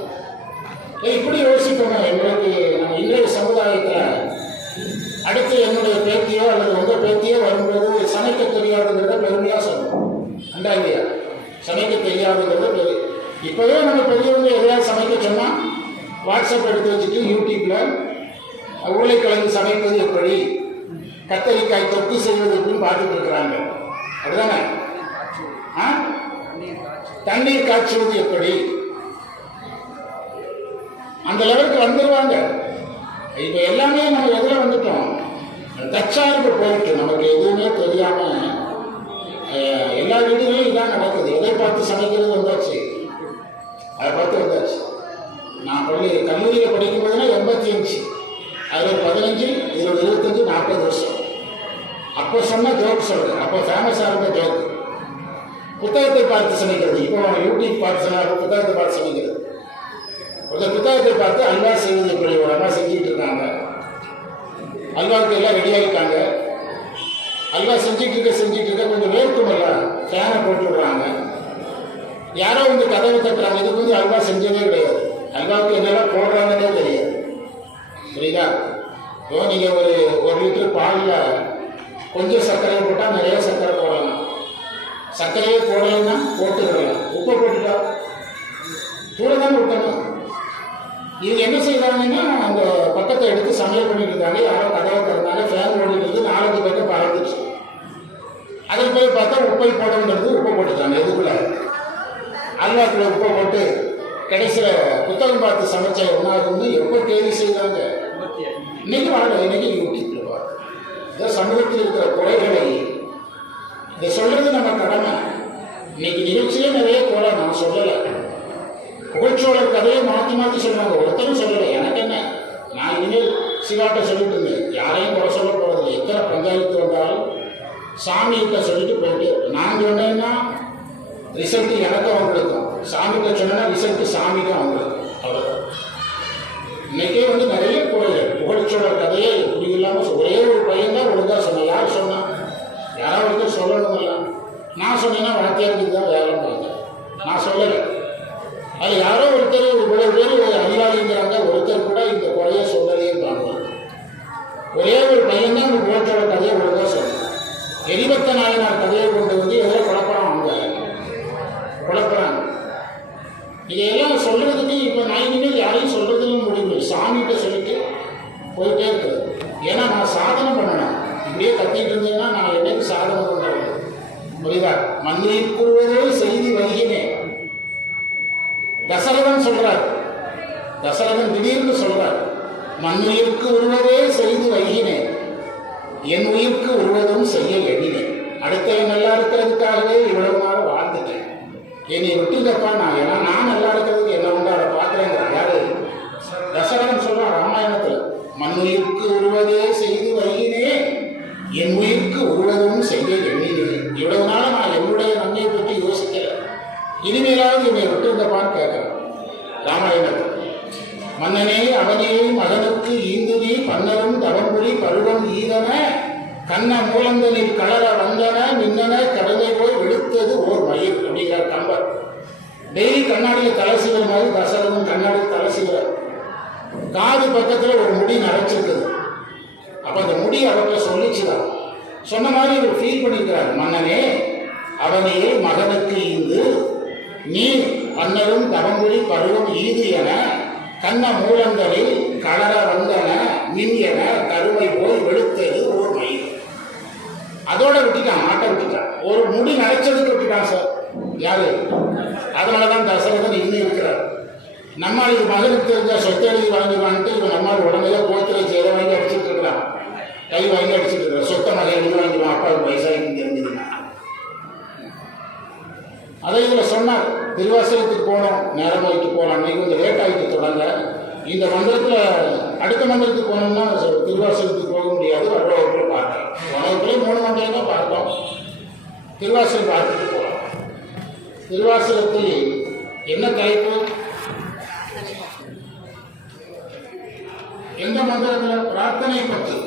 இப்படி யோசிக்கணும். எங்களுக்கு நம்ம இன்றைய சமுதாயத்தில் அடுத்து என்னுடைய பேத்தியோ அல்லது உங்கள் பேத்தியோ வரும்போது சமைக்க தெரியாதுங்கிறத பெருமையாக சொல்லணும். அண்டா இல்லையா? சமைக்க தெரியாதுங்கிறத இப்போவே நம்ம பெரியவங்க எதையாவது சமைக்க சொன்னால் வாட்ஸ்அப் எடுத்து வச்சுட்டு யூடியூப்பில் உருளைக்கிழங்கு சமைப்பது எப்படி, கத்தரிக்காய் தொக்கு செய்வது எப்படின்னு பார்த்துட்டு இருக்கிறாங்க. அப்படிதானே? தண்ணீர் காய்ச்சுவது எப்படி, அந்த லெவலுக்கு வந்துடுவாங்க. இப்போ எல்லாமே நம்ம எதில் வந்துட்டோம்? தற்சார்பு போயிட்டு நமக்கு எதுவுமே தெரியாம எல்லா வீடுகளும் இதான் நடக்குது. எதை பார்த்து சமைக்கிறது வந்தாச்சு, அதை பார்த்து வந்தாச்சு. நான் கல்லூரியில் படிக்கும் போதுனா 85, அதில் 15, இதில் 25, 40 வருஷம். அப்போ சொன்ன ஜோக் சொல்றேன். அப்போ ஃபேமஸாக இருந்த ஜோக் புத்தகத்தை பார்த்து சமைக்கிறது. இப்போ யூடியூப் பார்த்து சொன்னாங்க, புத்தகத்தை பார்த்து சமைக்கிறது. ஒரு புத்தகத்தை பார்த்து அல்வா செய்வது எப்படி ஒரு அம்மா செஞ்சுட்டு இருக்காங்க. அல்வாவுக்கு எல்லாம் ரெடியாகிட்டாங்க. அல்வா செஞ்சுட்டு இருக்க கொஞ்சம் வேர்க்குமல்ல, ஃபேனை போட்டு விடுறாங்க. யாரோ வந்து கதவை தட்டுறாங்க. இதுக்கு வந்து அல்வா செஞ்சதே கிடையாது. அல்வாவுக்கு என்னெல்லாம் போடுறாங்கன்னே தெரியாது. புரியுதா? இப்போ நீங்கள் ஒரு லிட்டர் பாலில் கொஞ்சம் சர்க்கரையை போட்டால் நிறைய சர்க்கரை போடலாம். சர்க்கரையே போடலைன்னா போட்டு விடலாம். உப்பை போட்டுட்டா தூர தான் விட்டணும். இது என்ன செய்வாங்கன்னா அந்த பக்கத்தை எடுத்து சமையல் பண்ணிட்டு இருந்தாங்க. யாரோ கதவை திறந்தாங்க, ஃபேன் ஓடிட்டு 4 பக்கம் பறந்துச்சு. அதில் போய் பார்த்தா உப்பை போடணுன்றது உப்பை போட்டுட்டாங்க. எதுக்குள்ள அல்வாக்குள்ள உப்பை போட்டு கடைசியில் புத்தகம் பார்த்து சமைச்சா என்ன ஆகும்னு எப்போ கேள்வி செய்தாங்க. இன்னைக்கு வாங்க, இன்னைக்கு யூடியூப்ல பாருங்க. இந்த சமூகத்தில் இருக்கிற குறைகளை இதை சொல்றது நம்ம கடமை. இன்னைக்கு நிகழ்ச்சியே நிறைய குறை நான் சொல்லலை. புகழ்ச்சோழர் கதையை மாற்றி மாற்றி சொல்றாங்க. ஒருத்தரும் சொல்லலை. எனக்கு என்ன, நான் இனிமேல் சிவாட்ட சொல்லிட்டு இருந்தேன். யாரையும் குறை சொல்ல போறதில்லை. எத்தனை பஞ்சாயத்து வந்தாலும் சாமிகிட்ட சொல்லிட்டு போயிட்டு, நான் சொன்னேன்னா ரிசல்ட் எனக்கும் அவங்களுக்கும், சாமிகிட்ட சொன்னா ரிசல்ட் சாமிக்கும் அவங்களுக்கும். அவ்வளோதான். இன்னைக்கே வந்து நிறைய குறைகள். புகழ்ச்சோழர் கதையை இப்படி இல்லாமல் ஒரே ஒரு பையன் தான் ஒழுங்கா சொன்னேன். யார் சொன்னா? யாராவது ஒருத்தர் சொல்லணுமில்ல. நான் சொன்னேன்னா வாத்தியாருக்கு தான் வேலை பாருங்க. நான் சொல்லலை. அது யாரோ ஒருத்தர் இவ்வளவு பேர் அறிவாளிங்கிறாங்க. ஒருத்தர் கூட இந்த குறைய சொல்லலையே பாருங்க. ஒரே ஒரு பையன் தான் இந்த புகழ்ச்சோழர் கதையை ஒழுங்கா சொன்னேன். எரிபத்த நாயனார் கதையை கொண்டு வந்து எதில் குழப்பறான். அவங்க குழப்பறாங்க. இதையெல்லாம் சொல்றதுக்கு இப்போ நான் இனிமேல் யாரையும் சொல்றதுன்னு முடிவு சாமிகிட்ட சொல்லிட்டு போயிட்டே இருக்குது. ஏன்னா நான் சாதனை பண்ணணும். இப்படியே கத்திட்டு இருந்தேன்னா நான் என்னைக்கு சாதனை பண்ணுறேன்? புரியுதா? மண்ணில் கூறுவதே செய்தி வருகினேன். தசரதன் சொல்றார். தசரதன் திடீர்னு சொல்றார், மண்ணுயிருக்கு உருவதே செய்து வைகினேன், என் உயிருக்கு உருவதும் செய்ய எண்ணினேன். அடுத்தவன் நல்லா இருக்கிறதுக்காகவே இவ்வளவு நாள் வாழ்ந்துட்டேன். என்னை விட்டுங்கப்பா, நான் நல்லா இருக்கிறதுக்கு என்ன உண்டு அதை பார்க்குறேங்கிறான். யாரு? தசரதன் சொல்றான் ராமாயணத்துல. மண்ணுயிருக்கு உருவதே செய்து வைகினேன், என் உயிருக்கு உருவதும் செய்ய எண்ணினேன். இவ்வளவு நாள் நான் என்னுடைய நன்மையை பற்றி யோசிக்கல. இனிமேலாவது என்னை விட்டுங்கப்பான்னு கேட்கிறேன் ராமாயணத்தில். மன்னனே அவனே மகனுக்கு ஈந்துதி பன்னரும் தவம்புரி பருவம் ஈதன கண்ண மூலந்தனில் கலர வந்தன மின்னன கடலை போய் வெளுத்தது ஓர் மயில் அப்படிங்கிற கம்பர். டெய்லி கண்ணாடியில் தலை சீவர மாதிரி தசரதன் கண்ணாடியில் தலை சீவர காது பக்கத்தில் ஒரு முடி நரைச்சிருக்குது. அப்போ அந்த முடி அவர்கிட்ட சொல்லிச்சுதான். சொன்ன மாதிரி இவர் ஃபீல் பண்ணிக்கிறார். மன்னனே அவனே மகனுக்கு ஈந்து நீ பன்னரும் தவம்புரி பருவம் ஈது என கண்ண மூலங்களில் கலர வந்தன மின் என கருமை போய் வெளுத்தது ஓர் மயில். அதோட விட்டுட்டான், மாட்டை விட்டுட்டான். ஒரு முடி நரைச்சதுக்கு விட்டுட்டான் சார். யாரு? அதனாலதான் தசரதன் இன்னும் இருக்கிறார். நம்மால் இது மகனுக்கு தெரிஞ்சா சொத்து எழுதி வாங்கிடுவான்ட்டு இவன் நம்மால் உடனே கோத்திரை சேர வாங்கி அடிச்சுட்டு இருக்கிறான். கை வாங்கி அடிச்சுட்டு இருக்கிறான். சொத்த மகன் எழுதி வாங்கிடுவான் அப்பாவுக்கு வயசாகி தெரிஞ்சுதுன்னா. அதை இதில் சொன்னார். திருவாசகத்துக்கு போனோம், நேரம் ஆகிட்டு போகலாம். அன்னைக்கு கொஞ்சம் லேட் ஆகிட்டு தொடங்க. இந்த மந்திரத்தில் அடுத்த மந்திரத்துக்கு போனோம்னா திருவாசகத்துக்கு போக முடியாது. வடவகுப்பில் பார்த்தோம். வடவகுப்பிலே 3 மந்திரம் தான் பார்த்தோம். திருவாசகம் பார்த்துட்டு போகலாம். திருவாசகத்தில் என்ன தலைப்பு? எந்த மந்திரத்தில்? பிரார்த்தனை பற்றி.